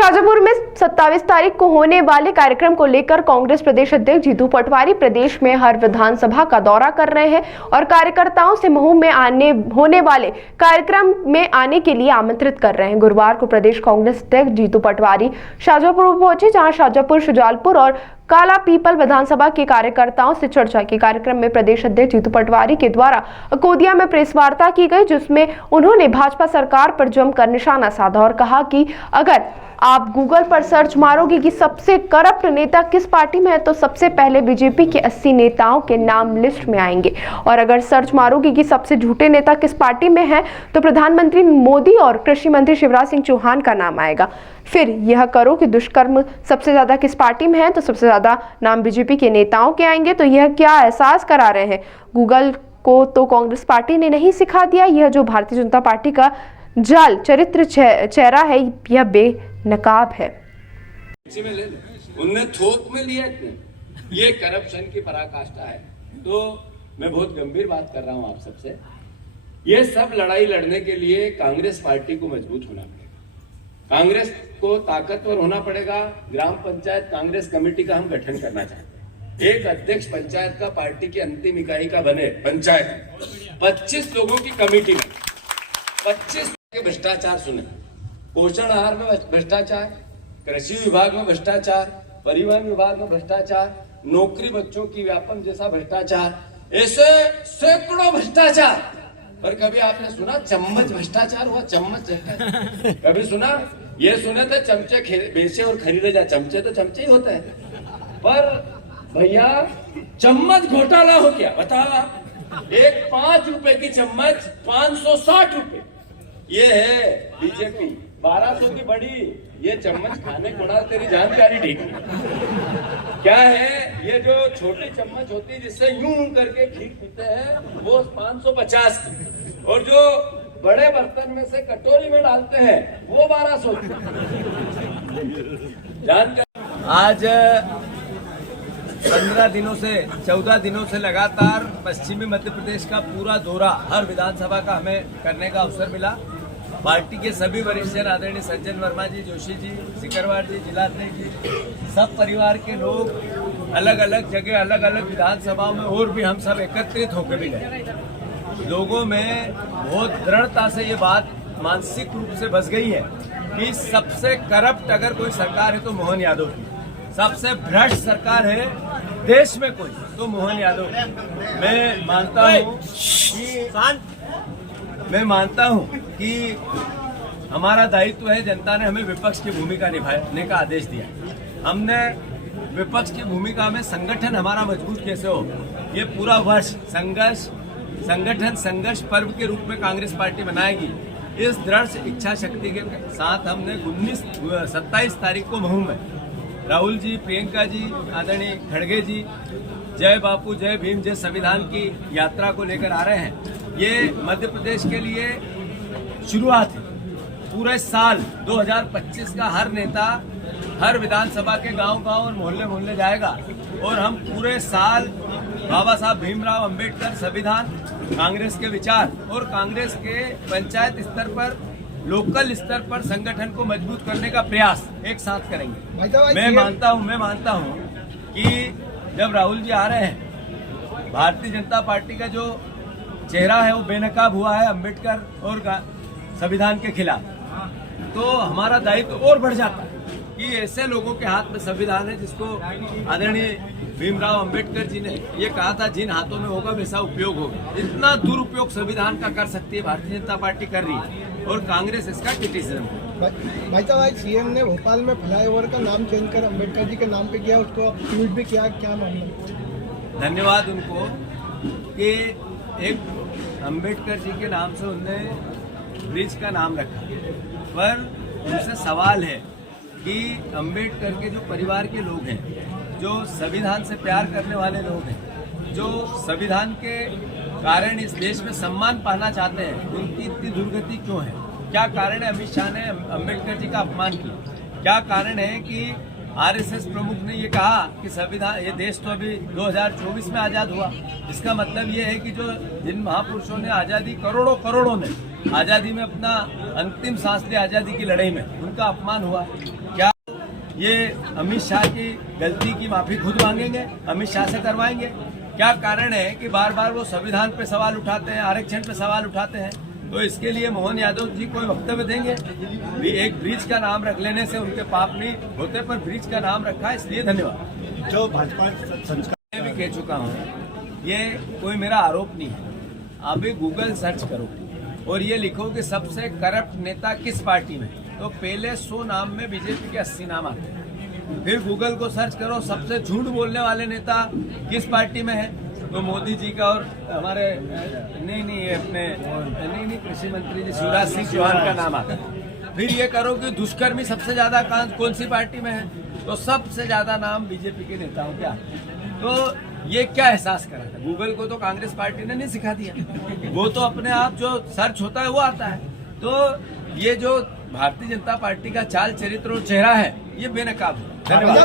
शाजापुर में 27 तारीख को होने वाले कार्यक्रम को लेकर कांग्रेस प्रदेश अध्यक्ष जीतू पटवारी प्रदेश में हर विधानसभा का दौरा कर रहे हैं और कार्यकर्ताओं से महू में होने वाले कार्यक्रम में आने के लिए आमंत्रित कर रहे हैं। गुरुवार को प्रदेश कांग्रेस अध्यक्ष जीतू पटवारी शाजापुर पहुंचे, जहां शाजापुर, शुजालपुर और काला पीपल विधानसभा के कार्यकर्ताओं से चर्चा की। कार्यक्रम में प्रदेश अध्यक्ष जीतू पटवारी के द्वारा अकोदिया में प्रेस वार्ता की गई, जिसमें उन्होंने भाजपा सरकार पर जमकर निशाना साधा और कहा कि अगर आप गूगल पर सर्च मारोगे कि सबसे करप्ट नेता किस पार्टी में है तो सबसे पहले बीजेपी के 80 नेताओं के नाम लिस्ट में आएंगे, और अगर सर्च मारोगे कि सबसे झूठे नेता किस पार्टी में है तो प्रधानमंत्री मोदी और कृषि मंत्री शिवराज सिंह चौहान का नाम आएगा। फिर यह करो कि दुष्कर्म सबसे ज्यादा किस पार्टी में है तो सबसे ज्यादा नाम बीजेपी के नेताओं के आएंगे। तो यह क्या एहसास करा रहे हैं? गूगल को तो कांग्रेस पार्टी ने नहीं सिखा दिया, यह जो भारतीय जनता पार्टी का जाल चरित्र चेहरा है यह बेनकाब है। उनने थोक में लिया, ये करप्शन की पराकाष्ठा है। तो मैं बहुत गंभीर बात कर रहा हूं आप सबसे। ये सब लड़ाई लड़ने के लिए कांग्रेस पार्टी को मजबूत होना पड़ेगा, कांग्रेस को ताकतवर होना पड़ेगा। ग्राम पंचायत कांग्रेस कमेटी का हम गठन करना चाहते हैं। एक अध्यक्ष पंचायत का पार्टी की अंतिम इकाई का बने। पंचायत 25 लोगों की कमेटी में 25 के भ्रष्टाचार सुने, पोषण आहार में भ्रष्टाचार, कृषि विभाग में भ्रष्टाचार, परिवहन विभाग में भ्रष्टाचार, नौकरी बच्चों की व्यापम जैसा भ्रष्टाचार, ऐसे सैकड़ों भ्रष्टाचार। पर कभी आपने सुना चम्मच भ्रष्टाचार हुआ? चम्मच कभी सुना? ये सुने थे चमचे बेचे और खरीदे जा। चमचे तो चमचे ही होते हैं, पर भैया चम्मच घोटाला हो गया। बताओ आप, एक 5 रुपए की चम्मच 560 रुपए। ये है बीजेपी 1200 की बड़ी। ये चम्मच खाने को तेरी जानकारी ठीक नहीं। क्या है ये जो छोटी चम्मच होती है जिससे यूं करके खीर पीते हैं वो 550 की, और जो बड़े बर्तन में से कटोरी में डालते हैं वो 1200 की। जानकारी आज 15 दिनों से 14 दिनों से लगातार पश्चिमी मध्य प्रदेश का पूरा दौरा हर विधानसभा का हमें करने का अवसर मिला। पार्टी के सभी वरिष्ठ जन आदरणीय सज्जन वर्मा जी, जोशी जी, सिकरवार जी, जिलाध्यक्ष जी, सब परिवार के लोग अलग अलग जगह अलग अलग विधानसभाओं में और भी हम सब एकत्रित होकर भी गए। लोगों में बहुत दृढ़ता से ये बात मानसिक रूप से बस गई है कि सबसे करप्ट अगर कोई सरकार है तो मोहन यादव की, सबसे भ्रष्ट सरकार है देश में कोई तो मोहन यादव की। मैं मानता हूं कि हमारा दायित्व है, जनता ने हमें विपक्ष की भूमिका निभाने का आदेश दिया। हमने विपक्ष की भूमिका में संगठन हमारा मजबूत कैसे हो, ये पूरा वर्ष संघर्ष पर्व के रूप में कांग्रेस पार्टी मनाएगी। इस दृढ़ इच्छा शक्ति के साथ हमने 27 तारीख को महू में राहुल जी, प्रियंका जी, आदरणीय खड़गे जी जय बापू, जय भीम, जय संविधान की यात्रा को लेकर आ रहे हैं। ये मध्य प्रदेश के लिए शुरुआत है। पूरे साल 2025 का हर नेता हर विधानसभा के गांव-गांव और मोहल्ले जाएगा, और हम पूरे साल बाबा साहब भीमराव अंबेडकर, संविधान, कांग्रेस के विचार और कांग्रेस के पंचायत स्तर पर, लोकल स्तर पर संगठन को मजबूत करने का प्रयास एक साथ करेंगे। मैं मानता हूं कि जब राहुल जी आ रहे हैं, भारतीय जनता पार्टी का जो चेहरा है वो बेनकाब हुआ है अंबेडकर और संविधान के खिलाफ, तो हमारा दायित्व और बढ़ जाता है कि ऐसे लोगों के हाथ में संविधान है जिसको आदरणीय भीमराव अंबेडकर जी ने ये कहा था, जिन हाथों में होगा वैसा उपयोग होगा। इतना दुरुपयोग संविधान का कर सकती है भारतीय जनता पार्टी कर रही है, और कांग्रेस इसका क्रिटिसिज्म है। भाई साहब, आज सीएम ने भोपाल में फ्लाईओवर का नाम चेंज कर अंबेडकर जी के नाम पे किया, उसको ट्वीट भी किया, क्या मामला? धन्यवाद उनको कि एक अंबेडकर जी के नाम से उनने ब्रिज का नाम रखा, पर उनसे सवाल है कि अंबेडकर के जो परिवार के लोग हैं, जो संविधान से प्यार करने वाले लोग हैं, जो संविधान के कारण इस देश में सम्मान पाना चाहते हैं, उनकी इतनी दुर्गति क्यों है? क्या कारण है अमित शाह ने अंबेडकर जी का अपमान किया? क्या कारण है कि आरएसएस प्रमुख ने ये कहा कि संविधान, ये देश तो अभी 2024 में आज़ाद हुआ? इसका मतलब ये है कि जो जिन महापुरुषों ने आज़ादी करोड़ों ने आजादी में अपना अंतिम सांस ली, आजादी की लड़ाई में उनका अपमान हुआ। क्या ये अमित शाह की गलती की माफी खुद मांगेंगे, अमित शाह से करवाएंगे? क्या कारण है कि बार बार वो संविधान पे सवाल उठाते हैं, आरक्षण पे सवाल उठाते हैं? तो इसके लिए मोहन यादव जी कोई वक्तव्य देंगे? एक ब्रिज का नाम रख लेने से उनके पाप नहीं होते, पर ब्रिज का नाम रखा, इसलिए धन्यवाद। जो भाजपा संस्कार मैं भी कह चुका हूँ, ये कोई मेरा आरोप नहीं है। आप भी गूगल सर्च करो और ये लिखो कि सबसे करप्ट नेता किस पार्टी में, तो पहले 100 नाम में बीजेपी के 80 नाम आते हैं। फिर गूगल को सर्च करो सबसे झूठ बोलने वाले नेता किस पार्टी में है, तो मोदी जी का और हमारे नहीं कृषि मंत्री जी शिवराज सिंह चौहान का नाम आता है। फिर ये करो कि दुष्कर्मी सबसे ज्यादा कौन सी पार्टी में है, तो सबसे ज्यादा नाम बीजेपी के नेताओं के आते हैं। तो ये क्या एहसास करा था? गूगल को तो कांग्रेस पार्टी ने नहीं सिखा दिया, वो तो अपने आप जो सर्च होता है वो आता है। तो ये जो भारतीय जनता पार्टी का चाल चरित्र और चेहरा है, ये बेनकाब है। धन्यवाद।